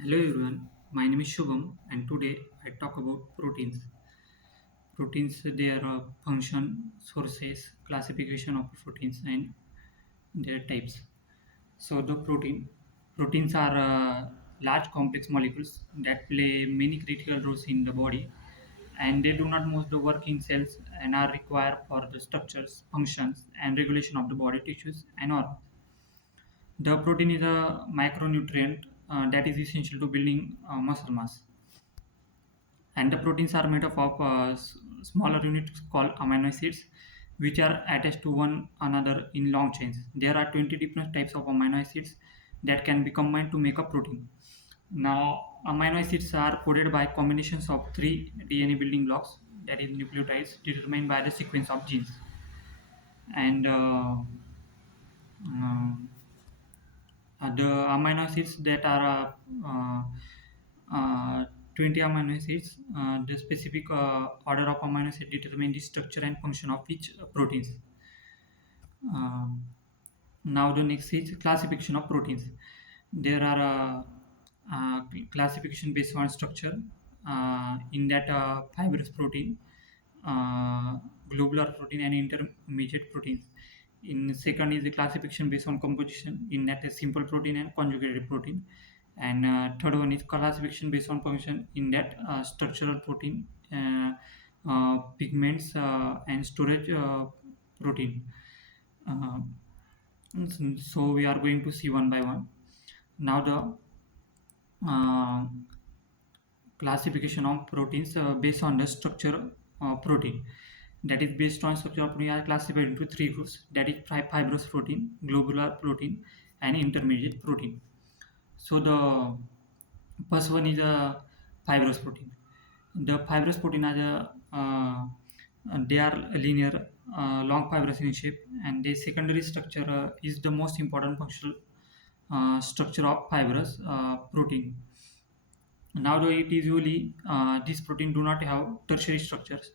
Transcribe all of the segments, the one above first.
Hello everyone, my name is Shubham and today I talk about proteins. Proteins, their function, sources, classification of proteins and their types. So the proteins are large complex molecules that play many critical roles in the body, and they do not most the work in cells and are required for the structures, functions and regulation of the body tissues and organs. The protein is a micronutrient that is essential to building muscle mass. And the proteins are made up of smaller units called amino acids, which are attached to one another in long chains. There are 20 different types of amino acids that can be combined to make a protein. Now, amino acids are coded by combinations of three DNA building blocks, that is nucleotides, determined by the sequence of genes. And um, the amino acids that are uh, 20 amino acids, the specific order of amino acid determine the structure and function of each proteins. Um, Now the next is classification of proteins. There are classification based on structure. In that fibrous protein, uh, globular protein, and intermediate proteins. In second is the classification based on composition. In that is simple protein and conjugated protein. And third one is classification based on function. In that structural protein, pigments and storage protein. Uh, so we are going to see one by one. Now the uh, classification of proteins based on the structure protein. That is based on structure of protein are classified into three groups. That is fibrous protein, globular protein, and intermediate protein. So the first one is a fibrous protein. The fibrous protein are they are linear, long fibrous in shape, and the secondary structure is the most important functional structure of fibrous protein. Now, though it is usually these protein do not have tertiary structures,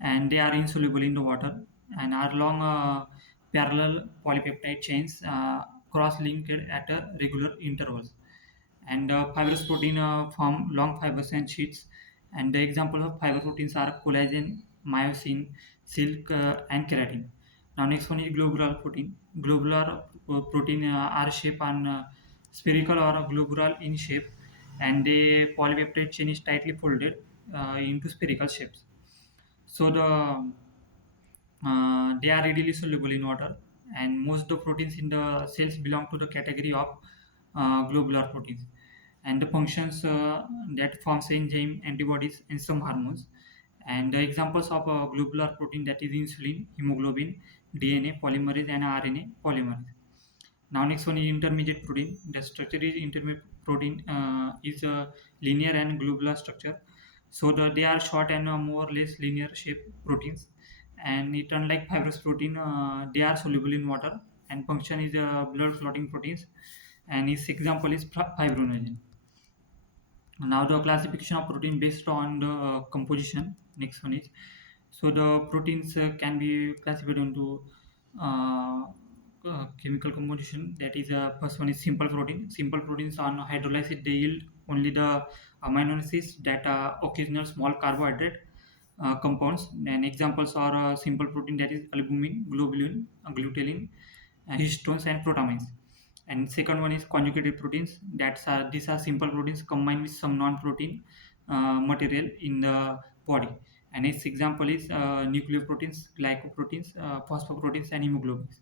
and they are insoluble in the water and are long parallel polypeptide chains cross-linked at regular intervals. And fibrous protein form long fibers and sheets. And the example of fiber proteins are collagen, myosin, silk, and keratin. Now, next one is globular protein. Globular protein are shape and spherical or globular in shape, and the polypeptide chain is tightly folded into spherical shapes. So they are readily soluble in water, and most of the proteins in the cells belong to the category of globular proteins. And the functions that forms enzyme, antibodies, and some hormones. And the examples of globular protein, that is insulin, hemoglobin, DNA polymerase, and RNA polymerase. Now next one is intermediate protein. The structure is intermediate protein is a linear and globular structure. So they are short and more or less linear shape proteins. And it unlike fibrous protein, they are soluble in water and function is blood clotting proteins. And its example is fibrinogen. Now the classification of protein based on the composition. Next one is, so the proteins can be classified into chemical composition. That is first one is simple protein. Simple proteins on hydrolysis they yield only the amino acids that occasional small carbohydrate compounds. And examples are simple protein, that is albumin, globulin, glutein, histones, and protamines. And second one is conjugated proteins. These are simple proteins combined with some non-protein material in the body. And its example is nucleoproteins, glycoproteins, phosphoproteins, and hemoglobins.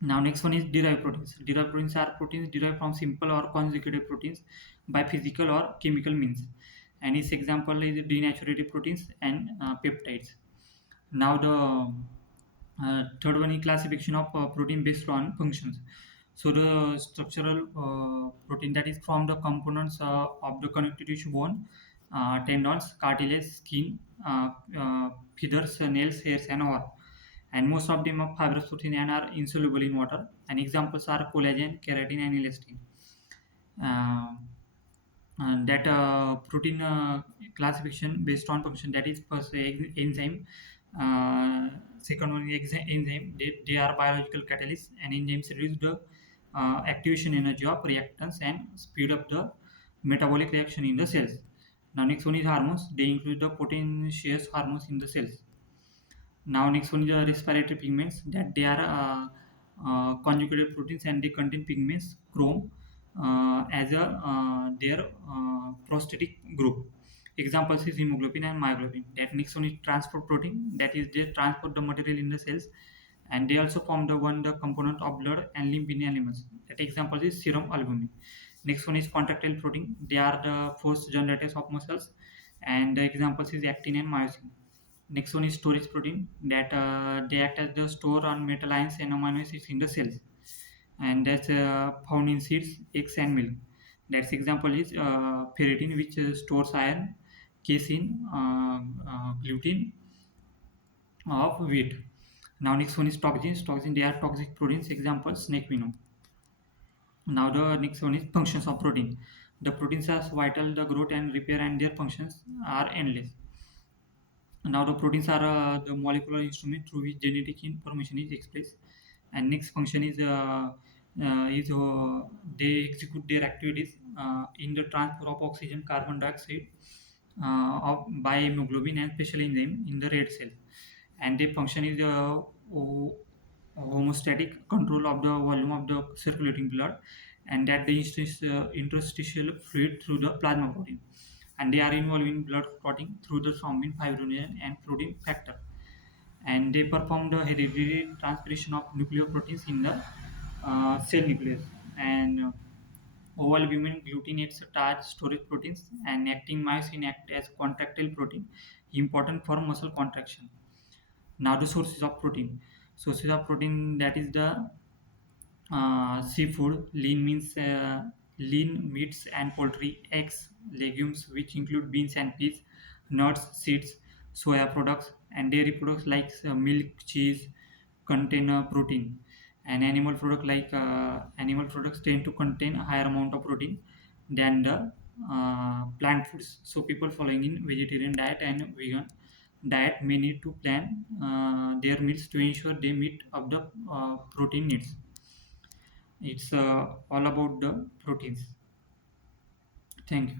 Now, next one is derived proteins. Derived proteins are proteins derived from simple or conjugated proteins by physical or chemical means. And its example is denaturated proteins and peptides. Now, the third one is classification of protein based on functions. So, the structural protein, that is from the components of the connective tissue, bone, tendons, cartilage, skin, feathers, nails, hairs, and all. And most of them are fibrous protein and are insoluble in water. And examples are collagen, keratin, and elastin. Uh, and that protein classification based on function, that is first enzyme, second one is enzyme. They are biological catalysts, and enzymes reduce the activation energy of reactants and speed up the metabolic reaction in the cells. Now next one is hormones. They include the potentious hormones in the cells. Now next one is the respiratory pigments, that they are conjugated proteins and they contain pigments chrome as a their prosthetic group. Examples is hemoglobin and myoglobin. That next one is transport protein, that is they transport the material in the cells, and they also form the component of blood and lymph in animals. That example is serum albumin. Next one is contractile protein. They are the force generators of muscles, and the examples is actin and myosin. Next one is storage protein, that they act as the store on metal ions and amino acids in the cells, and that's found in seeds, eggs, and milk. That's example is ferritin, which stores iron, casein, gluten of wheat. Now next one is toxins. Toxin, they are toxic proteins. Example snake venom. Now the next one is functions of protein. The proteins are vital, the growth and repair, and their functions are endless. Now the proteins are the molecular instrument through which genetic information is expressed. And next function is they execute their activities in the transfer of oxygen, carbon dioxide by hemoglobin and special enzyme in the red cell. And the function is homeostatic control of the volume of the circulating blood, and that the interstitial fluid through the plasma protein, and they are involved in blood clotting through the thrombin, fibrinogen, and protein factor. And they perform the hereditary transpiration of nucleoproteins in the cell nucleus. And ovalbumin, glutenates, starch storage proteins, and actin myosin act as contractile protein, important for muscle contraction. Now the sources of protein. Sources of protein, that is the seafood, lean means lean meats and poultry, eggs, legumes, which include beans and peas, nuts, seeds, soya products, and dairy products like milk, cheese contain protein. And animal products tend to contain a higher amount of protein than the plant foods. So people following in vegetarian diet and vegan diet may need to plan their meals to ensure they meet up the protein needs. It's all about the proteins. Thank you.